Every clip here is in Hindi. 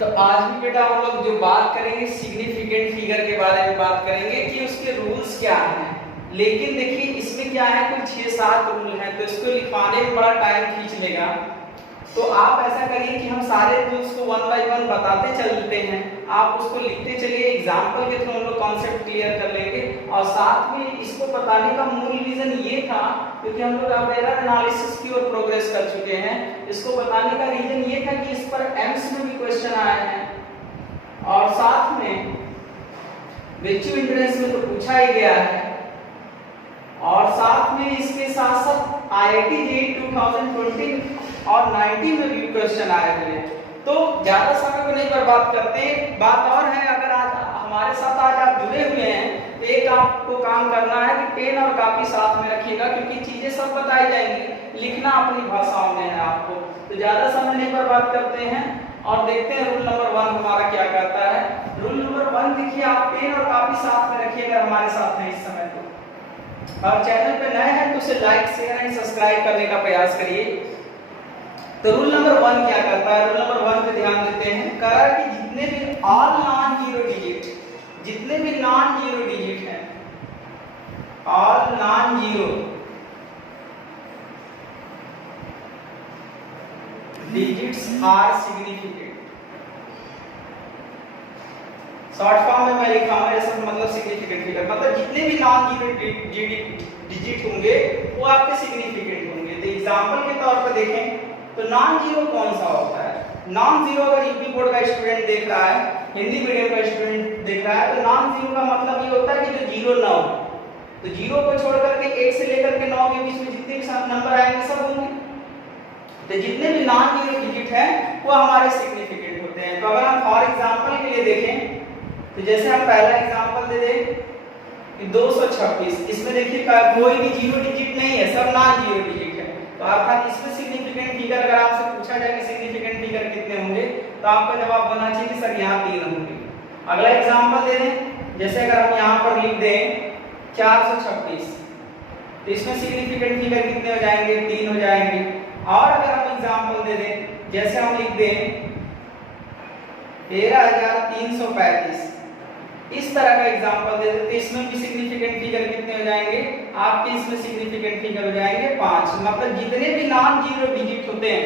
तो आज भी बेटा हम लोग जो बात करेंगे सिग्निफिकेंट फिगर के बारे में बात करेंगे कि उसके रूल्स क्या हैं। लेकिन देखिए इसमें क्या है, कुछ 6-7 रूल हैं, तो इसको लिखवाने में बड़ा टाइम खींच लेगा। तो आप ऐसा करिए कि हम सारे रूल्स को 1 बाय 1 बताते चलते हैं, आप उसको लिखते चलिए, एग्जाम्पल के थ्रू हम लोग कॉन्सेप्ट क्लियर कर लेंगे। और साथ में इसको बताने का मूल रीजन ये था क्योंकि हम लोग अब एरर एनालिसिस की ओर प्रोग्रेस कर चुके हैं। इसको बताने का रीजन ये था कि इस पर एम्स में भी क्वेश्चन आए हैं और साथ में वेच्यू इंट्रेंस में तो पूछा ही गया है, और साथ में इसके साथ साथ आईआईटी जेईई 2020 और 19 में भी क्वेश्चन आए हुए। तो ज्यादा समय को नहीं बर्बाद करते। बात और है, अगर आज हमारे साथ आज आप जुड़े हुए हैं तो एक आपको काम करना है कि पेन और कॉपी साथ में रखिएगा, क्योंकि चीजें सब बताई जाएंगी, लिखना अपनी भाषाओं में है आपको। तो ज्यादा समय नहीं बर्बाद करते हैं और देखते हैं रूल नंबर 1 हमारा क्या कहता है। रूल नंबर 1 देखिए, आप पेन और कॉपी साथ में रखिएगा हमारे साथ हैं इस समय तो। और चैनल पे नए हैं तो उसे लाइक शेयर एंड सब्सक्राइब करने का प्रयास करिए। तो रूल नंबर 1 क्या करता है, रूल नंबर 1 पे ध्यान देते हैं। कहा कि जितने भी ऑल नॉन जीरो डिजिट, जितने भी नॉन जीरो डिजिट हैं, all non zero digits are significant. Short form में मैं लिखा हूं, ऐसा मतलब सिग्निफिकेंट फिगर, मतलब जितने भी नॉन जीरो डिजिट होंगे वो आपके सिग्निफिकेंट होंगे। तो एग्जांपल के तौर पर देखें तो नॉन जीरो कौन सा होता है। नॉन जीरो अगर यूपी बोर्ड का स्टूडेंट देख रहा है, हिंदी मीडियम का स्टूडेंट देख रहा है, तो नॉन जीरो का मतलब ये होता है कि जो जीरो ना हो। तो जीरो को छोड़ करके 1 से लेकर के 9 के बीच में जितने भी नंबर आएंगे सब होंगे। तो जितने भी नॉन जीरो डिजिट हैं वो हमारे सिग्निफिकेंट होते हैं। तो अगर हम फॉर एग्जांपल के लिए देखें तो जैसे हम पहला एग्जांपल दे दें कि 226, इसमें देखिए कोई भी जीरो डिजिट नहीं है, सब नॉन जीरो डिजिट है। तो अर्थात इसमें सिग्निफिकेंट फिगर अगर आपसे पूछा जाए कि सिग्निफिकेंट फिगर कितने होंगे तो आपका जवाब होना चाहिए कि सर यहाँ 3 होंगे। अगला एग्जांपल दे दें, जैसे अगर हम यहाँ पर लिख दें 426, तो इसमें सिग्निफिकेंट फिगर कितने हो जाएंगे, 3 हो जाएंगे। और अगर हम एग्जांपल दे दें, जैसे हम लिख दें 13335, इस तरह का एग्जांपल दे देते, इसमें भी सिग्निफिकेंट फिगर कितने हो जाएंगे आपके, इसमें सिग्निफिकेंट फिगर हो जाएंगे 5। मतलब जितने भी नॉन जीरो डिजिट होते हैं,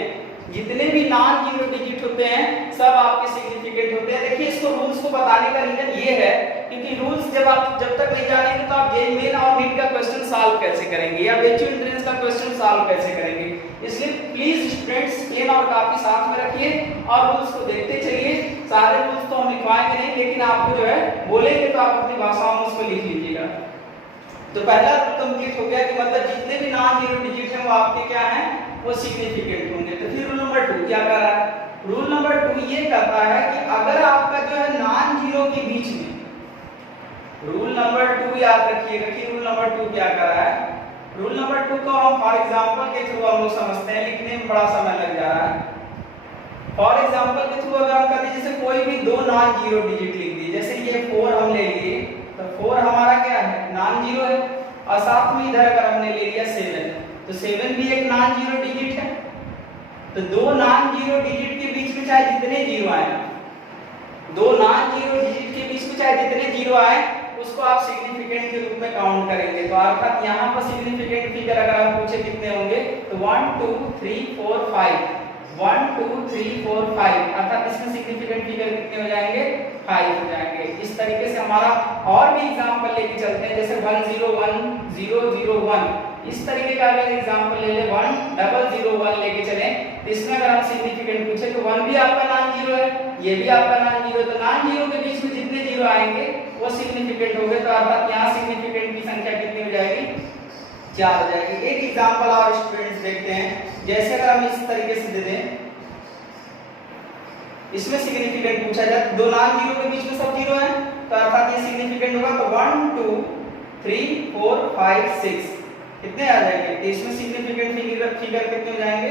जितने भी नॉन जीरो डिजिट होते हैं सब आपके सिग्निफिकेंट होते हैं। देखिए इसको रूल्स को बताने का रीजन ये है क्योंकि रूल्स जब तक नहीं जानेंगे तो आप जेईई मेन और नीट का क्वेश्चन सॉल्व कैसे करेंगे या वेच्यू एंट्रेंस का क्वेश्चन सॉल्व कैसे करेंगे। इसलिए प्लीज स्टूडेंट्स पेन और कॉपी साथ में रखिए और रूल्स को देखते चलिए। सारे रूल्स तो हम लिखवाएंगे नहीं, लेकिन आपको जो है बोलेंगे तो आप अपनी भाषा में उसको लिख लीजिएगा। तो पहला रूल कंप्लीट हो गया कि मतलब जितने भी नॉन जीरो डिजिट हैं वो आपके क्या हैं, वो सिग्निफिकेंट होंगे। तो फिर रूल नंबर 2 क्या कह रहा है, रूल नंबर 2 ये कहता है कि अगर आपका जो है नॉन जीरो के बीच में, रूल नंबर 2 याद रखिएगा कि रूल नंबर 2 क्या कह रहा है। रूल नंबर 2 को हम फॉर एग्जांपल के थ्रू हम लोग समझते हैं, लिखने में बड़ा समय लग जा रहा है। फॉर एग्जांपल के थ्रू अगर हम कहते हैं जैसे कोई भी 2 नॉन जीरो डिजिट लिख दिए, जैसे ये 4 हम ले लिए तो 4 हमारा क्या है, नॉन जीरो है। और साथ में इधर अगर हमने ले लिया 7, तो 7 भी एक नॉन जीरो डिजिट है। तो 2 नॉन जीरो डिजिट के बीच में चाहे जितने जीरो आए, 2 नॉन जीरो डिजिट के बीच में चाहे जितने जीरो आए उसको आप सिग्निफिकेंट के रूप में काउंट करेंगे। तो अर्थात यहाँ पर सिग्निफिकेंट फिगर अगर आप पूछे कितने होंगे तो 1 2 3 4 5, 1 2 3 4 5, अर्थात इसमें सिग्निफिकेंट फिगर कितने हो जाएंगे, 5 हो जाएंगे। इस तरीके से हमारा और भी एग्जांपल लेके चलते हैं, जैसे 101,001, इस तरीके का अगर एग्जांपल ले ले 1001 लेके चले, तो इसमें अगर हम सिग्निफिकेंट पूछे तो 1 भी आपका नॉन जीरो है, ये भी आपका नॉन जीरो, तो नॉन जीरो के बीच में जितने जीरो आएंगे वो सिग्निफिकेंट होंगे। तो अर्थात यहाँ सिग्निफिकेंट की संख्या कितनी हो जाएगी, 4 हो जाएगी। एक एग्जांपल और स्टूडेंट्स देखते हैं, जैसे अगर हम इस तरीके से दे दें, इसमें सिग्निफिकेंट पूछा जाए, 2 नॉन जीरो के बीच में सब जीरो है, तो अर्थात ये सिग्निफिकेंट होगा। तो 1 2 3 4 5 6 कितने आ जाएंगे, तो इसमें सिग्निफिकेंट फिगर कितने हो जाएंगे,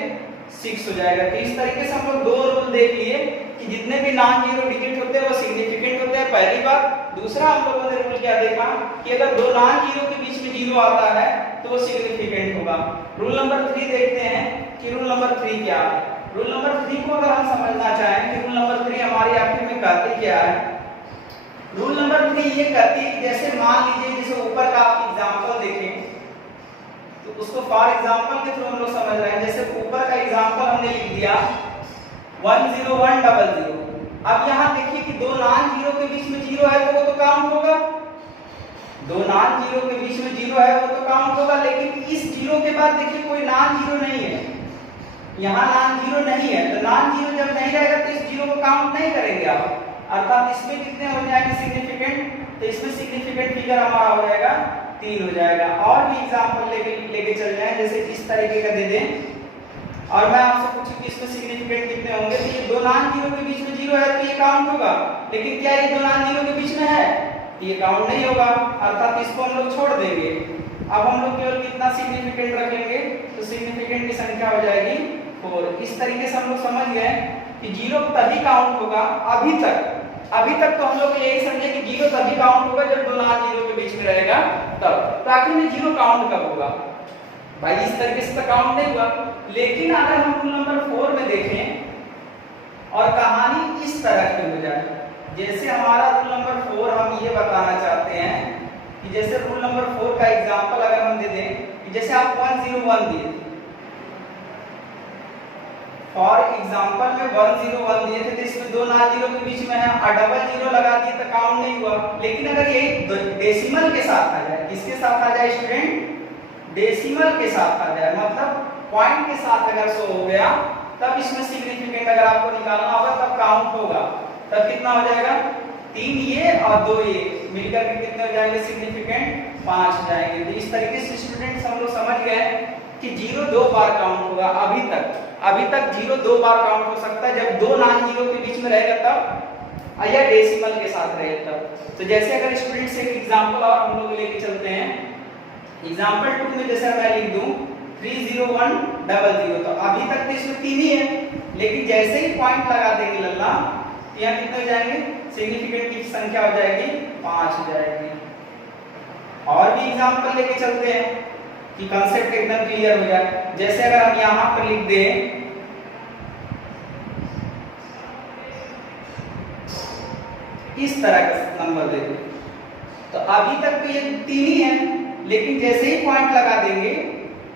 6 हो जाएगा। तो इस तरीके से हम लोग 2 रूल देख लिए कि जितने भी नॉन जीरो डिजिट होते हैं वो सिग्निफिकेंट होते हैं, पहली बात। दूसरा हम लोगों ने रूल क्या देखा कि अगर 2 नॉन जीरो के बीच में जीरो आता है तो वो सिग्निफिकेंट होगा। रूल नंबर 3 देखते हैं कि रूल नंबर 3 क्या है। रूल नंबर 3 को अगर हम समझना चाहें कि रूल नंबर 3 हमारी आखिर में कहते क्या है। रूल नंबर 3 ये कहती है कि जैसे मान लीजिए जैसे ऊपर का आप एग्जांपल देखें तो उसको फॉर एग्जांपल के थ्रू हम लोग समझ रहे हैं। जैसे ऊपर का एग्जांपल हमने लिख दिया 10100। अब यहाँ देखिए कि दो नॉन जीरो के बीच में जीरो है तो वो तो काउंट होगा, दो नॉन जीरो के बीच में जीरो है वो तो काउंट होगा, लेकिन इस जीरो के बाद देखिए कोई नॉन जीरो नहीं है, यहाँ नॉन जीरो नहीं है, तो नॉन जीरो जब नहीं रहेगा तो इस जीरो को काउंट नहीं करेंगे आप, अर्थात इसमें कितने हो जाएंगे सिग्निफिकेंट, तो इसमें सिग्निफिकेंट फिगर हमारा हो जाएगा 3 हो जाएगा। और भी एग्जांपल लेके चल जाएं, जैसे इस तरीके का दे दें और मैं आपसे पूछूं कि इसमें सिग्निफिकेंट कितने होंगे, तो ये दो नॉन जीरो के बीच में जीरो है तो ये काउंट होगा, लेकिन क्या ये दो नॉन जीरो के बीच में है, ये काउंट नहीं होगा, अर्थात इसको हम लोग छोड़ देंगे। अब हम लोग केवल कितना सिग्निफिकेंट रखेंगे, तो सिग्निफिकेंट की संख्या हो जाएगी 4। इस तरीके से हम लोग समझ गए कि जीरो तभी काउंट होगा, अभी तक तो हम लोग यही समझे कि जीरो तभी काउंट होगा जब दो नॉन जीरो के बीच में रहेगा तब, तो आखिर में जीरो काउंट कब होगा भाई, इस तरीके से तो काउंट नहीं हुआ। लेकिन अगर हम रूल नंबर 4 में देखें और कहानी इस तरह की हो जाए, जैसे हमारा रूल नंबर 4 हम ये बताना चाहते हैं कि जैसे रूल नंबर 4 का एग्जांपल अगर हम दे दें कि जैसे आप 101 दिए, फॉर एग्जांपल में 101 दिए थे तो इसमें दो नॉन जीरो के बीच में है और डबल जीरो लगा दिए तो काउंट नहीं हुआ। लेकिन अगर ये डेसिमल के साथ आ जाए, किसके साथ आ जाए स्टूडेंट, डेसिमल के साथ आ जाए, मतलब पॉइंट के साथ अगर शो हो गया तब इसमें सिग्निफिकेंट अगर आपको निकालना होगा तब काउंट होगा, तब कितना हो जाएगा 3 ये और 2 ये मिलकर के कितने हो जाएंगे सिग्निफिकेंट 5 हो जाएंगे। तो इस तरीके से स्टूडेंट्स हम लोग समझ गए कि जीरो 2 बार काउंट होगा, अभी तक जीरो 2 बार काउंट हो सकता है जब दो नॉन जीरो के बीच में रहेगा तब, या डेसिमल के साथ रहेगा तब। तो जैसे अगर स्टूडेंट्स एक एग्जांपल और हम लोग लेके चलते हैं, एग्जांपल 2 में जैसे मैं लिख दूं 30100, तो अभी तक तो इसमें 3 ही है, लेकिन जैसे ही पॉइंट लगा देंगे लल्ला तो यहाँ कितने हो जाएंगे, सिग्निफिकेंट की संख्या हो जाएगी 5 हो जाएगी। और भी एग्जांपल लेके चलते हैं कि कांसेप्ट एकदम क्लियर हो जाए। जैसे अगर हम यहाँ पर लिख दें इस तरह का नंबर दे दें, तो अभी तक तो ये 3 ही है, लेकिन जैसे ही पॉइंट लगा देंगे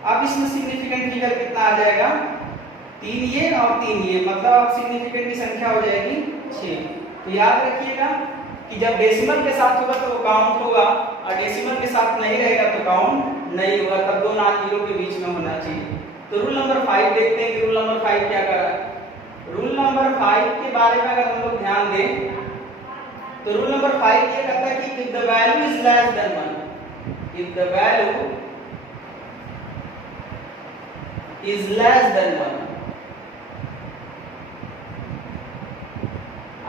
अब इसमें सिग्निफिकेंट फिगर कितना आ जाएगा, 3 ये और 3 ये, मतलब अब सिग्निफिकेंट की संख्या हो जाएगी 6। तो याद रखिएगा कि जब डेसिमल के साथ होगा तो वो काउंट होगा और डेसिमल के साथ नहीं रहेगा तो काउंट नहीं होगा, तब दो नॉन जीरो के बीच में होना चाहिए। तो रूल नंबर 5 देखते हैं कि रूल नंबर 5 क्या कर रहा है। रूल नंबर 5 के बारे में अगर हम लोग ध्यान दें तो रूल नंबर 5 ये कहता है कि if the value is less than 1, if the value is less than 1,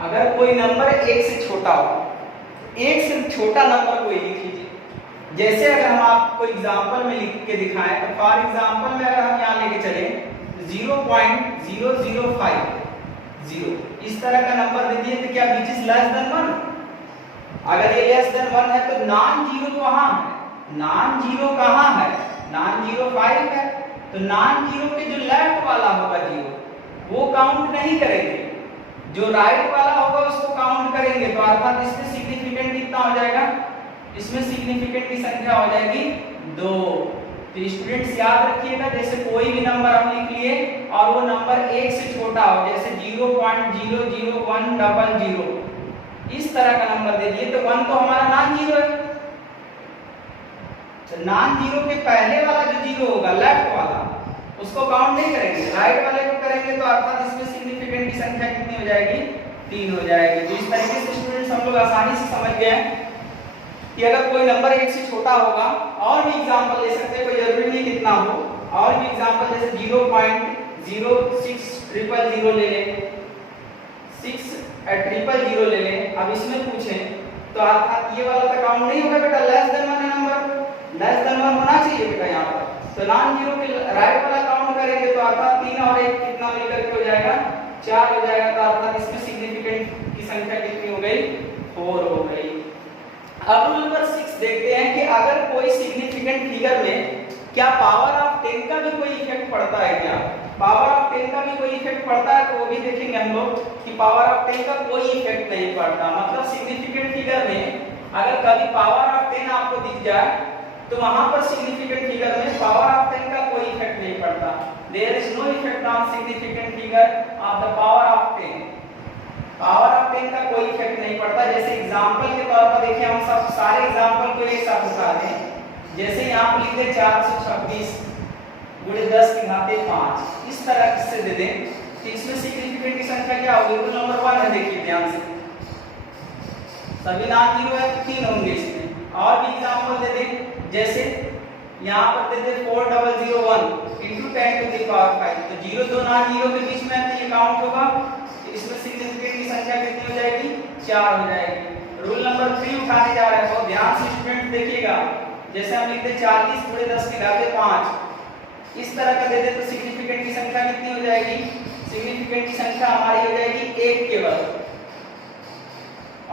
अगर कोई नंबर 1 से छोटा हो, 1 से छोटा नंबर कोई लिख लीजिए। जैसे अगर हम आपको एग्जांपल में लिख के दिखाएं तो फॉर एग्जांपल में अगर हम यहाँ लेके चले 0.0050, इस तरह का नंबर दे दिए तो क्या विच इज लेस देन 1, अगर ये लेस देन 1 है तो नॉन जीरो कहाँ है, नॉन जीरो कहाँ है, नॉन जीरो 5 है, तो नॉन जीरो के जो लेफ्ट वाला होगा जीरो वो काउंट नहीं करेंगे, जो राइट वाला होगा उसको काउंट करेंगे, तो अर्थात इसमें सिग्निफिकेंट कितना हो जाएगा, इसमें सिग्निफिकेंट की संख्या हो जाएगी 2। तो स्टूडेंट्स याद रखिएगा जैसे कोई भी नंबर हम लिख लिए और वो नंबर 1 से छोटा हो, जैसे 0.00100, इस तरह का नंबर दे दिए तो 1 तो हमारा नॉन जीरो है, तो नॉन जीरो के पहले वाला जो जीरो होगा लेफ्ट वाला उसको काउंट नहीं करेंगे, राइट वाले को करेंगे, तो अर्थात इसमें सिग्निफिकेंट की संख्या कितनी हो जाएगी, 3 हो जाएगी। तो इस तरीके से स्टूडेंट्स हम लोग आसानी से समझ गए कि अगर कोई नंबर 1 से छोटा होगा, और भी एग्जांपल ले सकते हैं, कोई जरूरी नहीं कितना हो, और भी एग्जांपल जैसे 0.06000 ले लें, 60000 ले लें। अब इसमें पूछें तो अर्थात ये वाला तो काउंट नहीं होगा बेटा, लेस देन 1 है नंबर, लेस देन 1 होना चाहिए बेटा यहाँ पर, तो नॉन जीरो के राइट वाला काउंट करेंगे तो अर्थात 3 और 1 कितना मिलकर के हो जाएगा, 4 हो जाएगा, तो अर्थात इसमें सिग्निफिकेंट की संख्या कितनी हो गई, 4 हो गई। अब रूल नंबर 6 देखते हैं कि अगर कोई सिग्निफिकेंट फिगर में क्या पावर ऑफ 10 का भी कोई इफेक्ट पड़ता है क्या। पावर ऑफ 10 का भी कोई इफेक्ट पड़ता है तो वो भी देखेंगे हम लोग कि पावर ऑफ 10 का कोई इफेक्ट नहीं पड़ता। मतलब सिग्निफिकेंट फिगर में अगर कभी पावर ऑफ 10 आपको दिख जाए तो वहां पर सिग्निफिकेंट फिगर में पावर ऑफ 10 का कोई इफेक्ट नहीं पड़ता। There is no effect on significant figure of the power of 10। Power of 10 का कोई इफेक्ट नहीं पड़ता। जैसे एग्जांपल के तौर पर देखिए, हम सब सारे एग्जांपल को एक साथ उठा दें। जैसे यहां पर लिख दे 426 गुणे 10 की घाते 5, इस तरह से दे दें तो इसमें सिग्निफिकेंट की संख्या क्या होगी? रूल नंबर 1 है, देखिए ध्यान से, सभी नॉन जीरो है तो 3 होंगे इसमें। और भी एग्जांपल दे दें, जैसे यहां पर दे दे 4001 into 10 to the power 5, तो 0 दो नॉन जीरो के बीच में है तो ये काउंट होगा, तो इसमें सिग्निफिकेंट की संख्या कितनी हो जाएगी? 4 हो जाएगी। रूल नंबर 3 उठाने जा रहे हैं, बहुत ध्यान से स्टूडेंट देखिएगा। जैसे हम लिखते 40 गुणे 10 की घाते 5, इस तरह का दे दे तो सिग्निफिकेंट की संख्या कितनी हो जाएगी? सिग्निफिकेंट की संख्या हमारी हो जाएगी 1 केवल।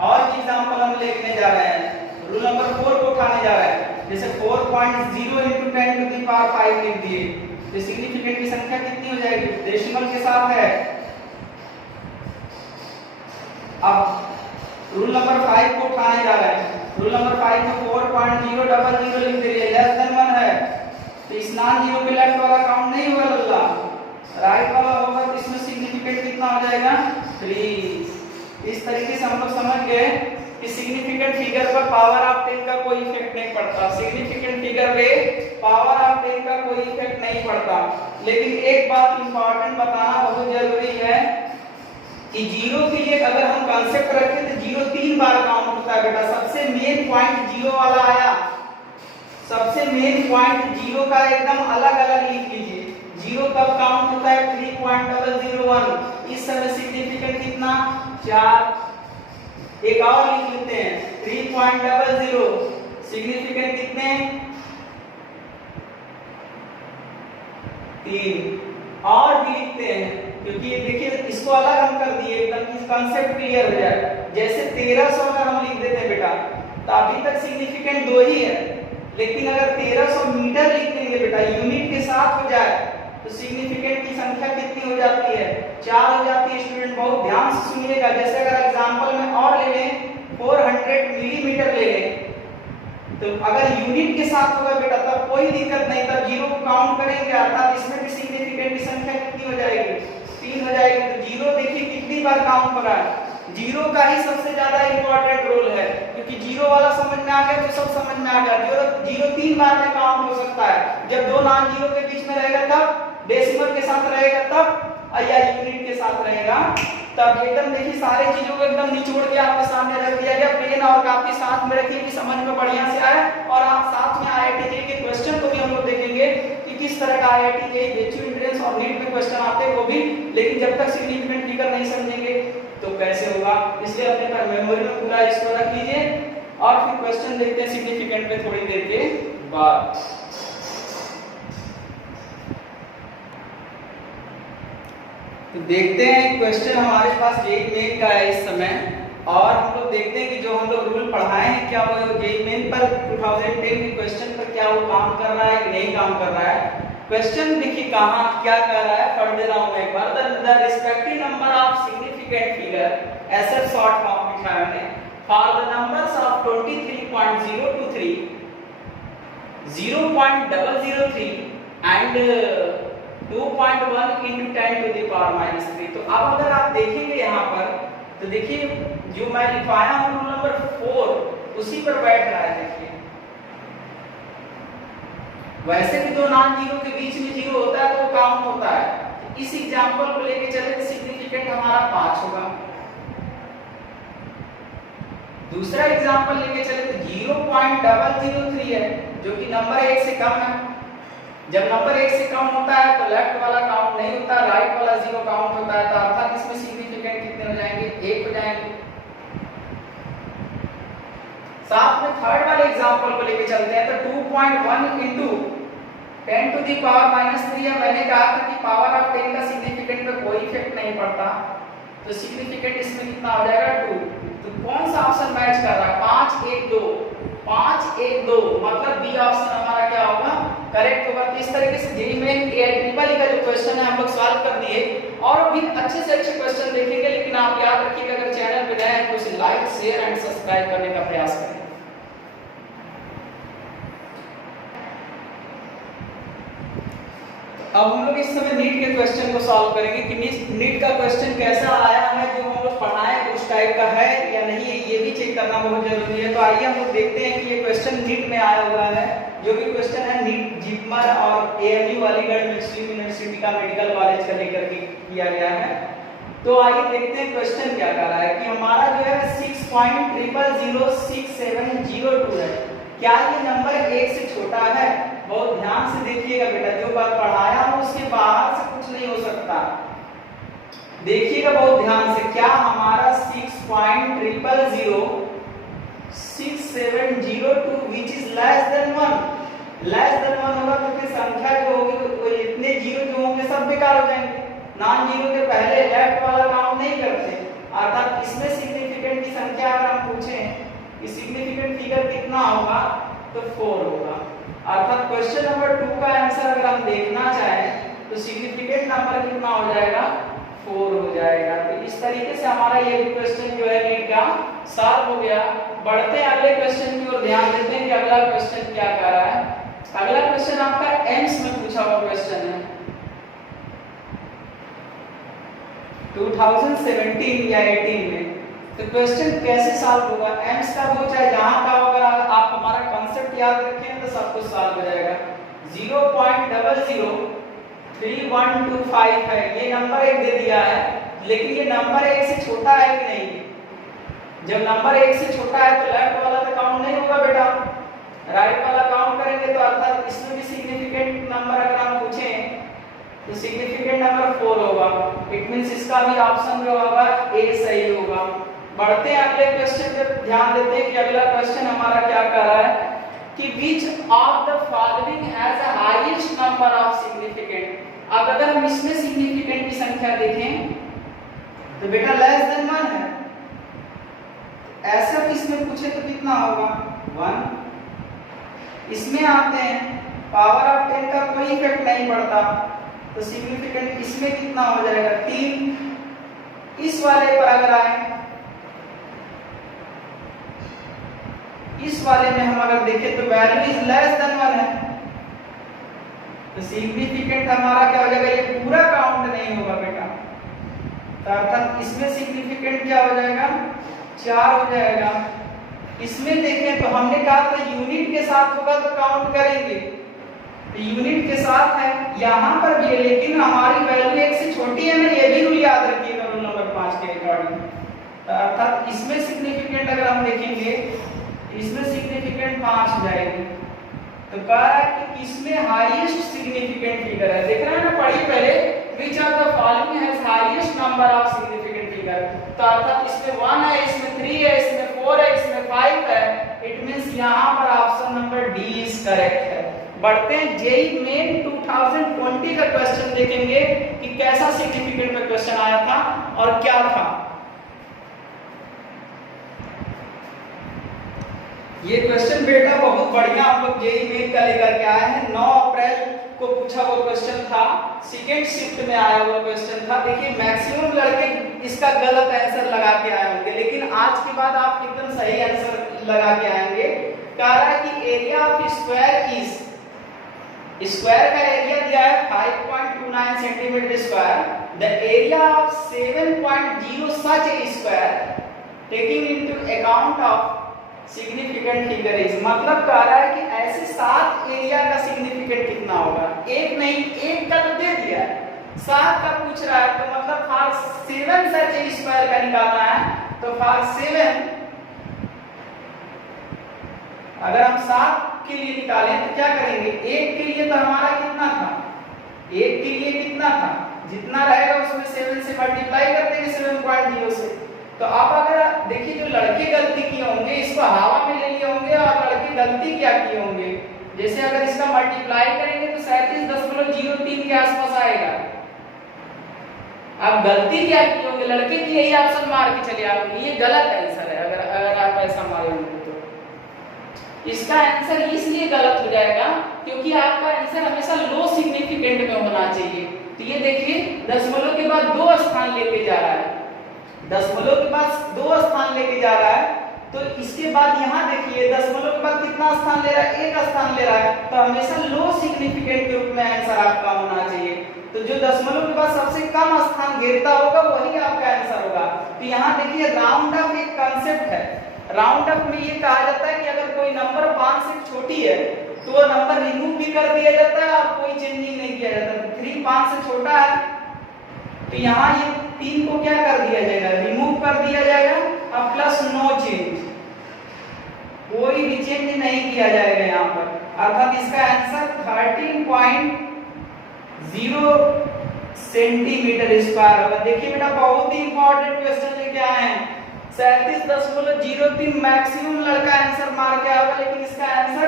और भी एग्जांपल हम लिखने जा रहे हैं, रूल नंबर 4 को उठाने जा रहे हैं। जैसे 4.0 into 10 to the power 5 लिख दिए तो सिग्निफिकेंट की संख्या कितनी हो जाएगी? डेसिमल के साथ है। अब रूल नंबर 5 को उठाने जा रहे हैं। रूल नंबर 5 में 4.000 लिख दीजिए, लेस देन 1 है तो इस नॉन जीरो के लेफ्ट वाला काउंट नहीं होगा लल्ला, राइट वाला होगा, तो इसमें सिग्निफिकेंट कितना हो जाएगा? 3। इस तरीके से हम लोग समझ गए कि सिग्निफिकेंट फिगर पर पावर ऑफ 10 का कोई इफेक्ट नहीं पड़ता। सिग्निफिकेंट फिगर पे पावर ऑफ 10 का कोई इफेक्ट नहीं पड़ता। लेकिन एक बात इंपॉर्टेंट बताना बहुत जरूरी है कि जीरो के लिए अगर हम कांसेप्ट रखें तो जीरो 3 बार काउंट होता है बेटा। सबसे मेन पॉइंट जीरो वाला आया, सबसे मेन पॉइंट जीरो का एकदम अलग अलग लिख लीजिए। जीरो कब काउंट होता है? 3.001। इस समय सिग्निफिकेंट कितना? 4। एक और लिख लेते हैं 3.00, सिग्निफिकेंट कितने? 3। और भी लिखते हैं, क्योंकि देखिए इसको अलग हम कर दिए एकदम, इस कांसेप्ट क्लियर हो जाए। जैसे 1300 अगर हम लिख देते हैं बेटा तो अभी तक सिग्निफिकेंट 2 ही है, लेकिन अगर 1300 मीटर लिख देंगे बेटा, यूनिट के साथ हो जाए तो सिग्निफिकेंट की संख्या कितनी हो जाती है? 4 हो जाती है। स्टूडेंट बहुत ध्यान से सुनिएगा। जैसे अगर एग्जांपल में और ले लें 400 मिलीमीटर ले लें, तो अगर यूनिट के साथ होगा बेटा तब कोई दिक्कत नहीं, तब जीरो को काउंट करेंगे, अर्थात इसमें भी सिग्निफिकेंट की संख्या कितनी हो जाएगी? 3 हो जाएगी। तो जीरो देखिए कितनी बार काउंट हो रहा है। जीरो का ही सबसे ज्यादा इंपॉर्टेंट रोल है, क्योंकि जीरो वाला समझ में आ गया तो सब समझ में आ गया। जीरो 3 बार में काउंट हो सकता है, जब दो नॉन जीरो के बीच में रहेगा तब, डेसिमल के साथ रहेगा तब, या यूनिट के साथ रहेगा तब। एकदम देखिए सारे चीजों को एकदम निचोड़ के आपके सामने रख दिया गया। पेन और कापी साथ में रखिए कि समझ में बढ़िया से आए। और आप साथ में IIT JEE के क्वेश्चन को भी हम लोग देखेंगे कि किस तरह का IIT JEE जेईई एंट्रेंस और नीट में क्वेश्चन आते हैं वो भी। लेकिन जब तक सिग्निफिकेंट फिगर नहीं समझेंगे तो कैसे होगा, इसलिए अपने पर मेमोरी में पूरा इसको रख लीजिए और फिर क्वेश्चन देखते हैं सिग्निफिकेंट पे थोड़ी देर के बाद। तो देखते हैं क्वेश्चन हमारे पास जेईई मेन का है इस समय, और हम लोग देखते हैं कि जो हम लोग रूल पढ़ाए हैं क्या वो जेईई मेन पर 2010 के क्वेश्चन पर क्या वो काम कर रहा है कि नहीं काम कर रहा है। क्वेश्चन देखिए कहां क्या कह रहा है, पढ़ दे रहा हूं मैं एक बार। The respective number of significant figure ऐसे शॉर्ट फॉर्म लिखा है मैंने, for the numbers of 23.023, 0.003 and 2.1 into 10 to the power minus 3। तो अब अगर आप देखेंगे यहाँ पर तो देखिए जो मैं लिखवाया हूँ रूल नंबर 4 उसी पर बैठ रहा है। देखिए वैसे भी दो नॉन जीरो के बीच में जीरो होता है तो वो काउंट होता है। तो इस एग्जांपल को लेके चले तो सिग्निफिकेंट हमारा 5 होगा। दूसरा एग्जांपल लेके चले तो 0.003 है जो कि नंबर 1 से कम है। जब नंबर 1 से कम होता है तो लेफ्ट वाला काउंट नहीं होता, राइट वाला जीरो काउंट होता है। तो अर्थात इसमें सिग्निफिकेंट कितने हो जाएंगे? 1 हो जाएंगे। साथ में थर्ड वाले एग्जांपल को लेके चलते हैं तो 2.1 into 10 to the power minus 3 है। मैंने कहा था कि पावर ऑफ 10 का सिग्निफिकेंट पे कोई इफेक्ट नहीं पड़ता, तो सिग्निफिकेंट इसमें कितना हो जाएगा? 2। तो कौन सा ऑप्शन मैच कर रहा है? 5 1 2, 5 1 2, मतलब बी ऑप्शन हमारा क्या होगा? करेक्ट होगा। तो इस तरीके से जेईई मेन एआईट्रिपल का जो क्वेश्चन है हम लोग सॉल्व कर दिए और भी अच्छे से अच्छे क्वेश्चन देखेंगे। लेकिन आप याद रखिएगा अगर चैनल पे नए हैं तो उसे लाइक शेयर एंड सब्सक्राइब करने का प्रयास करें। अब हम लोग इस समय नीट के क्वेश्चन को सॉल्व करेंगे कि नीट का क्वेश्चन कैसा आया है, जो हम लोग पढ़ाए उस टाइप का है या नहीं है, ये भी चेक करना बहुत जरूरी है। तो आइए हम लोग देखते हैं कि ये क्वेश्चन नीट में आया हुआ है। जो भी क्वेश्चन है नीट जिपमर और एएमयू अलीगढ़ मुस्लिम यूनिवर्सिटी का मेडिकल कॉलेज का लेकर के किया गया है। तो आइए देखते हैं क्वेश्चन क्या कर रहा है कि हमारा जो है 6.00067002 है। क्या ये नंबर 1 से छोटा है? बहुत ध्यान से देखिएगा बेटा, जो बात पढ़ाया हूं उसके बाहर से कुछ नहीं हो सकता। देखिएगा बहुत ध्यान से, क्या हमारा 6.00067002 which is less than 1 होगा तो फिर संख्या जो होगी वो इतने जीरो जो होंगे सब बेकार हो जाएंगे। नॉन जीरो के पहले लेफ्ट वाला काउंट नहीं करते, अर्थात इसमें सिग्निफिकेंट की संख्या अगर हम पूछें कि सिग्निफिकेंट फिगर कितना होगा तो 4 होगा। अर्थात क्वेश्चन नंबर 2 का आंसर अगर हम देखना चाहें तो सिग्निफिकेंट नंबर कितना हो जाएगा? 4 हो जाएगा। तो इस तरीके से हमारा ये क्वेश्चन जो है नीट का सॉल्व हो गया। बढ़ते हैं अगले क्वेश्चन की ओर, ध्यान देते हैं कि अगला क्वेश्चन क्या कह रहा है। अगला क्वेश्चन आपका एम्स में पूछा हुआ क्वेश्चन है 2017 या 18 में। तो क्वेश्चन कैसे सॉल्व होगा? एम्स का हो चाहे जहां का हो, अगर आप हमारा कांसेप्ट याद रखें तो सब कुछ सॉल्व हो जाएगा। 0.003125 है, ये नंबर 1 दे दिया है, लेकिन ये नंबर 1 से छोटा है कि नहीं? जब नंबर 1 से छोटा है तो लेफ्ट वाला तो काउंट नहीं होगा बेटा, राइट वाला काउंट करेंगे। तो अर्थात इसमें भी सिग्निफिकेंट नंबर अगर हम पूछें तो सिग्निफिकेंट नंबर 4 होगा। इट मींस इसका भी ऑप्शन जो होगा ए सही होगा। बढ़ते हैं अगले क्वेश्चन पे, ध्यान देते हैं कि अगला क्वेश्चन हमारा क्या कर रहा है कि which of the following has the highest number of significant। अब अगर हम इसमें सिग्निफिकेंट की संख्या देखें तो बेटा लेस देन 1 है। ऐसा इसमें पूछे तो कितना होगा? 1। इसमें आते हैं पावर ऑफ 10 का कोई इफेक्ट नहीं पड़ता, तो सिग्निफिकेंट इसमें कितना हो जाएगा? 3। इस वाले पर अगर आए, इस वाले में हम अगर देखें तो वैल्यू इज लेस देन 1 है, तो सिग्निफिकेंट हमारा क्या हो जाएगा? ये पूरा काउंट नहीं होगा बेटा। तो अर्थात इसमें सिग्निफिकेंट क्या हो जाएगा? 4 हो जाएगा। इसमें देखें तो हमने कहा था यूनिट के साथ होगा तो काउंट करेंगे, तो यूनिट के साथ है, यहाँ पर भी है, लेकिन हमारी वैल्यू 1 से छोटी है ना, ये भी रूल याद रखिएगा रूल नंबर 5 के अकॉर्डिंग। अर्थात इसमें सिग्निफिकेंट अगर हम देखेंगे इसमें सिग्निफिकेंट 5 हो जाएगी। तो कह रहा है कि किसमें हाईएस्ट सिग्निफिकेंट फिगर है? देख रहे हैं ना, पढ़िए पहले, which of the following has highest number of significant figure। तो अर्थात इसमें 1 है, इसमें 3 है, इसमें 4 है, इसमें 5 है। इट मींस यहां पर option number D is correct है। बढ़ते हैं जेईई मेन 2020 का क्वेश्चन देखेंगे कि कैसा सिग्निफिकेंट में क्वेश्चन आया था और क्या था। ये क्वेश्चन बेटा बहुत बढ़िया हम लोग जेईई मेन का लेकर के आए हैं। 9 अप्रैल को पूछा हुआ क्वेश्चन था, सेकेंड शिफ्ट में आया हुआ क्वेश्चन था। देखिए मैक्सिमम लड़के इसका गलत आंसर लगा के आए होंगे, लेकिन आज के बाद आप एकदम सही आंसर लगा के आएंगे। कह रहा है कि area of square is, square का एरिया दिया है 5.29 centimetre square, the area of 7.0 such A square taking into account of significant figure is. मतलब कह रहा है कि ऐसे 7 एरिया का सिग्निफिकेंट कितना होगा? एक नहीं, एक का तो दे दिया है, 7 का पूछ रहा है, तो मतलब फॉर 7 सच ए स्क्वायर का निकालना है। तो फॉर 7 अगर हम 7 के लिए निकालें तो क्या करेंगे? 1 के लिए तो हमारा कितना था? 1 के लिए कितना था? जितना रहेगा उसमें 7 से मल्टीप्लाई कर देंगे 7.0 से। तो आप अगर देखिए जो लड़के गलती किए होंगे इसको हवा में ले लिए होंगे, और लड़के गलती क्या किए होंगे? जैसे अगर इसका मल्टीप्लाई करेंगे तो 37.03 के आसपास आएगा। आप गलती क्या किए होंगे? लड़के की यही ऑप्शन मार के चले आओगे, ये गलत आंसर है। अगर आप ऐसा मारेंगे तो इसका आंसर इसलिए गलत हो जाएगा क्योंकि आपका आंसर हमेशा लो सिग्निफिकेंट में होना चाहिए। तो ये देखिए दशमलव के बाद 2 स्थान लेके जा रहा है, दशमलव के बाद 2 स्थान लेके जा रहा है। तो इसके बाद यहाँ देखिए दशमलव के बाद कितना स्थान ले रहा है, 1 स्थान ले रहा है। तो हमेशा लो सिग्निफिकेंट के रूप में आंसर आपका होना चाहिए। तो जो दशमलव के बाद सबसे कम स्थान घेरता होगा वही आपका आंसर होगा। तो यहाँ देखिए राउंड अप एक कांसेप्ट है। राउंड अप में ये कहा जाता है कि अगर कोई नंबर 5 से छोटी है तो वो नंबर रिमूव भी कर दिया जाता है और कोई चेंजिंग नहीं किया जाता। 3 5 से छोटा है तो यहाँ ये 3 को क्या कर दिया जाएगा, रिमूव कर दिया जाएगा और प्लस नो चेंज, कोई भी चेंज नहीं किया जाएगा यहाँ पर। अर्थात इसका आंसर 13.0 सेंटीमीटर स्क्वायर होगा। देखिए बेटा बहुत ही इंपॉर्टेंट क्वेश्चन लेके आए हैं। 37.03 मैक्सिमम लड़का आंसर मार के आएगा, लेकिन इसका आंसर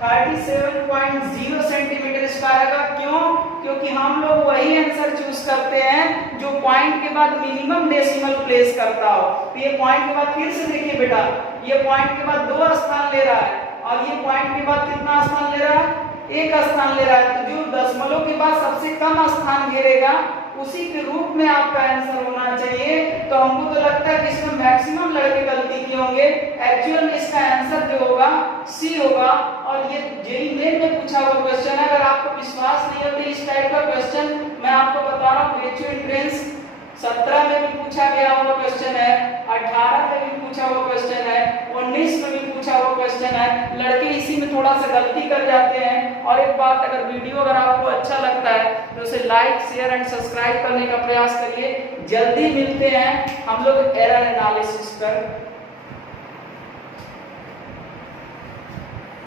37.0 सेंटीमीटर स्क्वायर आएगा। क्यों? क्योंकि हम लोग वही आंसर चूज करते हैं जो पॉइंट के बाद मिनिमम डेसिमल प्लेस करता हो। तो ये पॉइंट के बाद फिर से देखिए बेटा, ये पॉइंट के बाद 2 स्थान ले रहा है और ये पॉइंट के बाद कितना स्थान ले रहा है, 1 स्थान ले रहा है। तो जो दशमलव के बाद सबसे कम स्थान घेरेगा उसी के रूप में आपका आंसर होना चाहिए। तो हमको तो लगता है कि इसमें मैक्सिमम लड़के गलती किए होंगे। एक्चुअल में इसका आंसर जो होगा सी होगा। और ये जेईई मेन में पूछा हुआ क्वेश्चन है। अगर आपको विश्वास नहीं होता इस टाइप का क्वेश्चन, मैं आपको बता रहा हूँ ग्रेजुएट एंट्रेंस 17 में भी पूछा गया हुआ क्वेश्चन है, 18 में भी पूछा हुआ क्वेश्चन है, 19 में भी पूछा हुआ क्वेश्चन है। लड़के इसी में थोड़ा सा गलती कर जाते हैं। और एक बात, अगर वीडियो अगर आपको अच्छा लगता है तो उसे लाइक शेयर एंड सब्सक्राइब करने का प्रयास करिए। जल्दी मिलते हैं हम लोग एरर एनालिसिस पर।